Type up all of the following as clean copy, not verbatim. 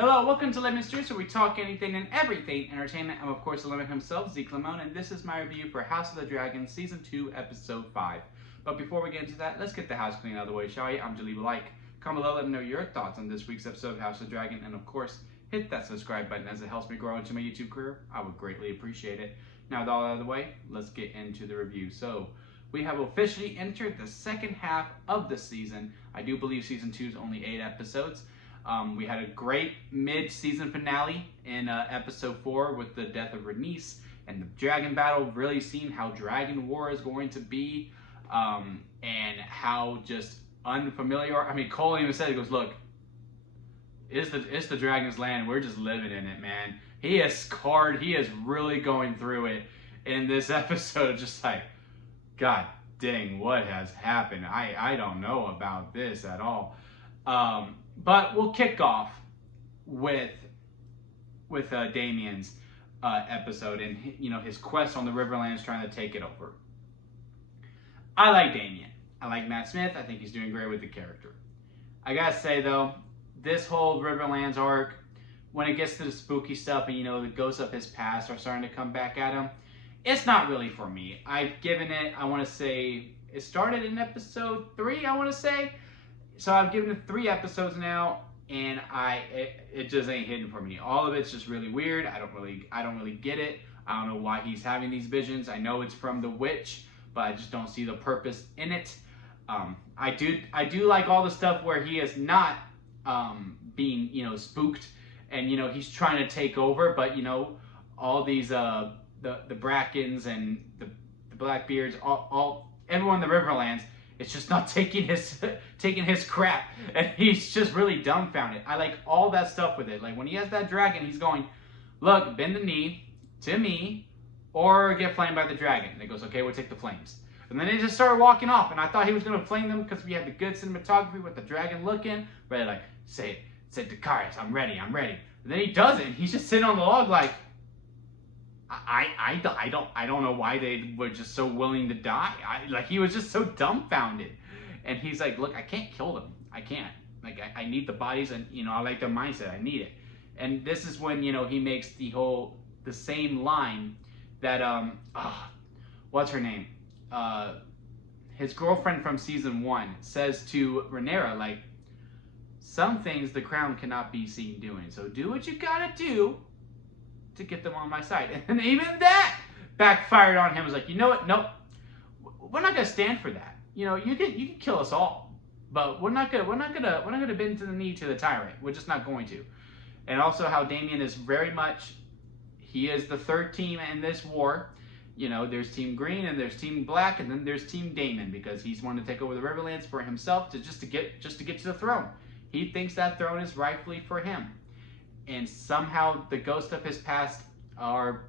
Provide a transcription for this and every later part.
Hello, welcome to Lemon Street, where we talk anything and everything entertainment. I'm of course the Lemon himself, Zeke Lemon, and this is my review for House of the Dragon Season 2, Episode 5. But before we get into that, let's get the house clean out of the way, shall we? I'm Jaleel Like. Comment below, let me know your thoughts on this week's episode of House of the Dragon, and of course, hit that subscribe button as it helps me grow into my YouTube career. I would greatly appreciate it. Now with all out of the way, let's get into the review. So, we have officially entered the second half of the season. I do believe Season 2 is only 8 episodes. We had a great mid-season finale in episode 4 with the death of Rhaenys and the dragon battle, really seeing how Dragon War is going to be and how just unfamiliar. I mean, Cole even said, he goes, look, it's the dragon's land. We're just living in it, man. He is scarred. He is really going through it in this episode. Just like, God dang, what has happened? I don't know about this at all. But we'll kick off with Damien's episode and his quest on the Riverlands, trying to take it over. I like Damien. I like Matt Smith. I think he's doing great with the character. I gotta say though, this whole Riverlands arc, when it gets to the spooky stuff and the ghosts of his past are starting to come back at him, it's not really for me. I've given it, I want to say, it started in episode 3, I want to say. So I've given it 3 episodes now, and it just ain't hitting for me. All of it's just really weird. I don't really get it. I don't know why he's having these visions. I know it's from the witch, but I just don't see the purpose in it. I do like all the stuff where he is not being spooked, and he's trying to take over, but all these the Brackens and the Blackbeards, everyone in the Riverlands, it's just not taking his crap, and he's just really dumbfounded. I like all that stuff with it. Like when he has that dragon, he's going, look, bend the knee to me, or get flamed by the dragon. And he goes, okay, we'll take the flames. And then he just started walking off, and I thought he was gonna flame them because we had the good cinematography with the dragon looking, ready, like, say Dacarius, I'm ready. And then he doesn't. He's just sitting on the log like, I don't know why they were just so willing to die. Like he was just so dumbfounded, and he's like, look, I can't kill them. I can't. Like I need the bodies, and I like their mindset. I need it. And this is when he makes the same line that what's her name? His girlfriend from season 1 says to Rhaenyra, like, some things the crown cannot be seen doing. So do what you gotta do to get them on my side. And even that backfired on him. It was like, you know what? Nope. We're not gonna stand for that. You can kill us all, but we're not gonna bend to the knee to the tyrant. We're just not going to. And also how Damien is very much, he is the third team in this war. There's Team Green and there's Team Black, and then there's Team Daemon, because he's wanting to take over the Riverlands for himself just to get to the throne. He thinks that throne is rightfully for him. And somehow the ghosts of his past are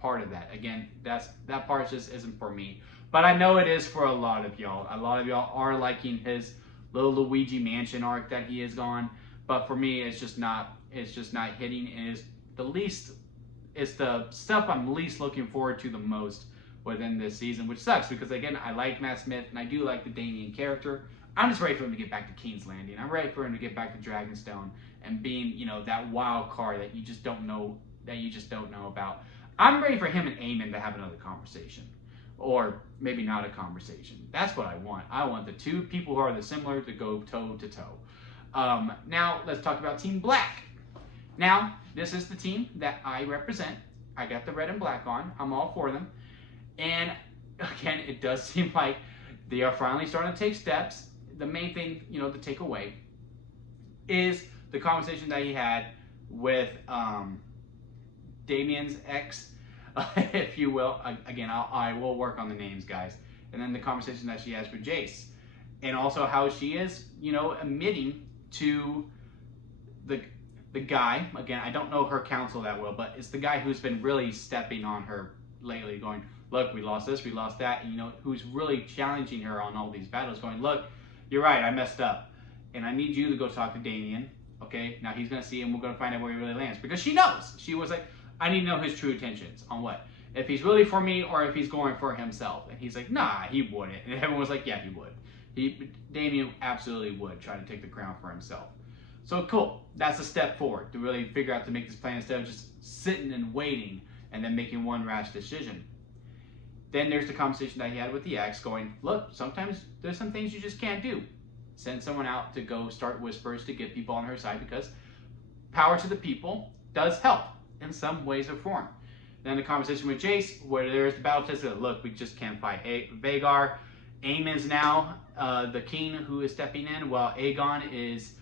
part of that. Again, that part just isn't for me. But I know it is for a lot of y'all. A lot of y'all are liking his little Luigi Mansion arc that he is on. But for me, it's just not hitting. It's the stuff I'm least looking forward to the most within this season, which sucks because again, I like Matt Smith and I do like the Damien character. I'm just ready for him to get back to King's Landing. I'm ready for him to get back to Dragonstone and being, that wild card that you just don't know about. I'm ready for him and Aemon to have another conversation, or maybe not a conversation. That's what I want. I want the two people who are similar to go toe to toe. Now let's talk about Team Black. Now this is the team that I represent. I got the red and black on. I'm all for them. And again, it does seem like they are finally starting to take steps. The main thing, to take away is the conversation that he had with Damien's ex, if you will. Again, I will work on the names, guys. And then the conversation that she has with Jace. And also how she is, admitting to the guy. Again, I don't know her counsel that well, but it's the guy who's been really stepping on her lately, going, look, we lost this, we lost that. And, who's really challenging her on all these battles, going, look, you're right, I messed up. And I need you to go talk to Damien. Okay, now he's going to see him. We're going to find out where he really lands. Because she knows. She was like, I need to know his true intentions on what. If he's really for me or if he's going for himself. And he's like, nah, he wouldn't. And everyone was like, yeah, he would. Damien absolutely would try to take the crown for himself. So cool, that's a step forward to really figure out to make this plan instead of just sitting and waiting and then making one rash decision. Then there's the conversation that he had with the ex going, look, sometimes there's some things you just can't do. Send someone out to go start whispers to get people on her side, because power to the people does help in some ways or form. Then the conversation with Jace, where there's the battle test that, look, we just can't fight Vhagar. Aemon's now the king who is stepping in, while Aegon is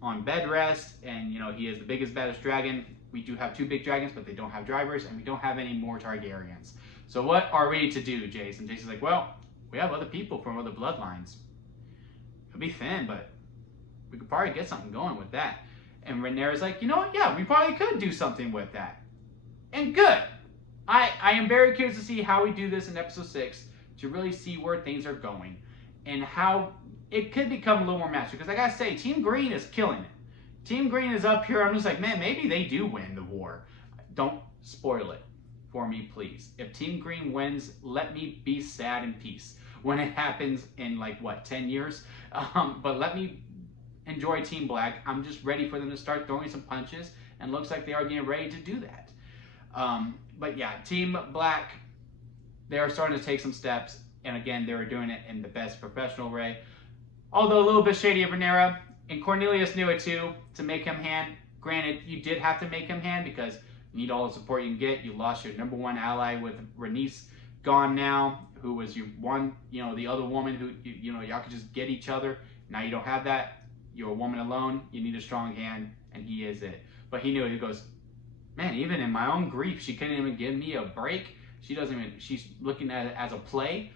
on bed rest, and he is the biggest, baddest dragon. We do have 2 big dragons, but they don't have drivers, and we don't have any more Targaryens. So what are we to do, Jace? And Jason's like, well, we have other people from other bloodlines. It'll be thin, but we could probably get something going with that. And Rhaenyra's like, you know what? Yeah, we probably could do something with that. And good. I am very curious to see how we do this in episode 6 to really see where things are going and how it could become a little more master. Because I gotta say, Team Green is killing it. Team Green is up here. I'm just like, man, maybe they do win the war. Don't spoil it for me, please. If Team Green wins, let me be sad in peace when it happens in 10 years. But let me enjoy Team Black. I'm just ready for them to start throwing some punches, and looks like they are getting ready to do that. But yeah, Team Black, they are starting to take some steps, and again, they were doing it in the best professional way. Although a little bit shady of Rhaenyra, and Cornelius knew it too, to make him hand. Granted, you did have to make him hand because you need all the support you can get. You lost your #1 ally with Rhaenys gone now, who was your one, the other woman who, y'all could just get each other. Now you don't have that. You're a woman alone. You need a strong hand, and he is it. But he knew it. He goes, man, even in my own grief, she couldn't even give me a break. She's looking at it as a play.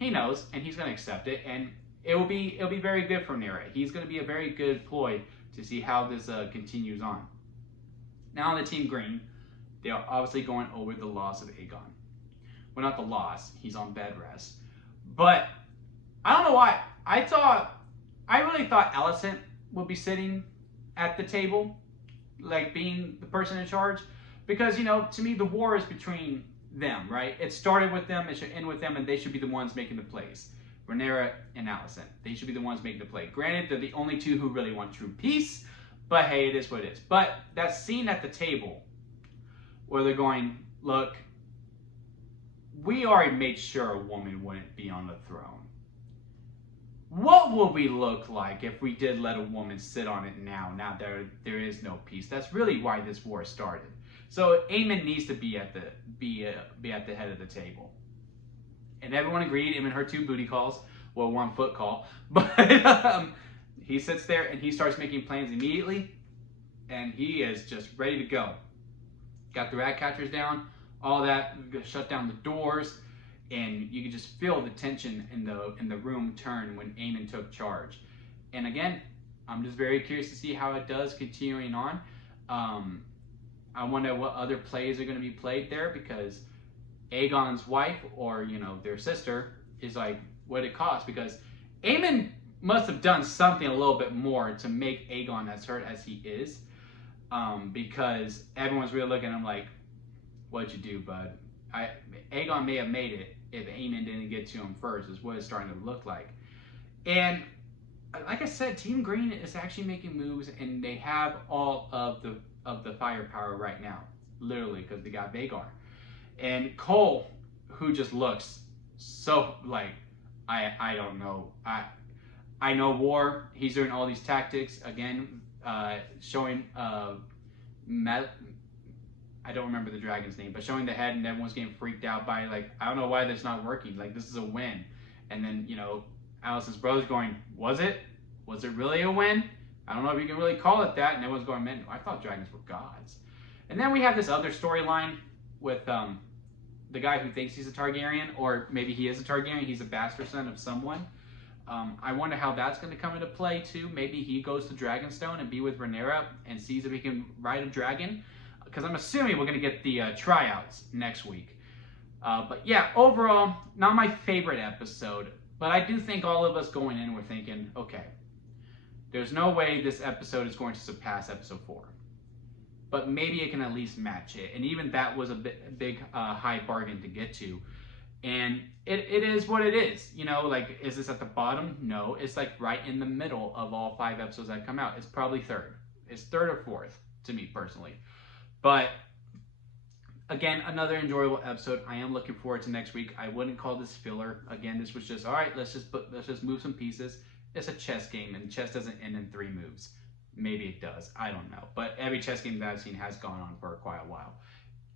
He knows, and he's going to accept it, and it'll be very good for Rhaenyra. He's going to be a very good ploy to see how this continues on. Now on the Team Green, they are obviously going over the loss of Aegon. Well, not the loss. He's on bed rest. But I don't know why. I really thought Alicent would be sitting at the table, being the person in charge. Because, to me, the war is between them, right? It started with them, it should end with them, and they should be the ones making the plays. Rhaenyra and Alicent. They should be the ones making the play. Granted, they're the only 2 who really want true peace, but hey, it is what it is. But that scene at the table where they're going, look, we already made sure a woman wouldn't be on the throne. What will we look like if we did let a woman sit on it now there is no peace? That's really why this war started. So Aemon needs to be at the head of the table. And everyone agreed, even her 2 booty calls, well, 1 foot call. But he sits there and he starts making plans immediately, and he is just ready to go. Got the rat catchers down, all that, shut down the doors, and you could just feel the tension in the room turn when Aemon took charge. And again, I'm just very curious to see how it does continuing on. I wonder what other plays are going to be played there, because Aegon's wife, or their sister, is what it costs, because Aemon must have done something a little bit more to make Aegon as hurt as he is, because everyone's really looking at him like, what'd you do, bud? Aegon may have made it if Aemon didn't get to him first, is what it's starting to look like. And like I said, Team Green is actually making moves, and they have all of the firepower right now, literally, because they got Vhagar. And Cole, who just looks so I don't know. I know war. He's doing all these tactics again, showing I don't remember the dragon's name, but showing the head, and everyone's getting freaked out by I don't know why this is not working. This is a win. And then Alicent's brother's going, was it really a win? I don't know if you can really call it that. And everyone's going, man, I thought dragons were gods. And then we have this other storyline with the guy who thinks he's a Targaryen, or maybe he is a Targaryen. He's a bastard son of someone. I wonder how that's going to come into play too. Maybe he goes to Dragonstone and be with Rhaenyra and sees if he can ride a dragon. Because I'm assuming we're going to get the tryouts next week. But yeah, overall, not my favorite episode. But I do think all of us going in were thinking, okay, there's no way this episode is going to surpass episode 4. But maybe it can at least match it. And even that was a big high bargain to get to. And it is what it is. You know, like, is this at the bottom? No, it's like right in the middle of all 5 episodes that come out. It's probably third. It's third or fourth to me personally. But again, another enjoyable episode. I am looking forward to next week. I wouldn't call this filler. Again, this was just, all right, let's just move some pieces. It's a chess game, and chess doesn't end in 3 moves. Maybe it does. I don't know. But every chess game that I've seen has gone on for quite a while,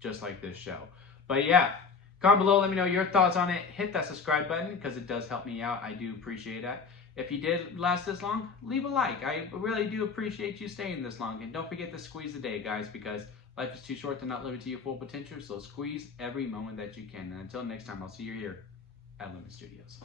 just like this show. But yeah, comment below. Let me know your thoughts on it. Hit that subscribe button because it does help me out. I do appreciate that. If you did last this long, leave a like. I really do appreciate you staying this long. And don't forget to squeeze the day, guys, because life is too short to not live it to your full potential. So squeeze every moment that you can. And until next time, I'll see you here at Lemon Studios.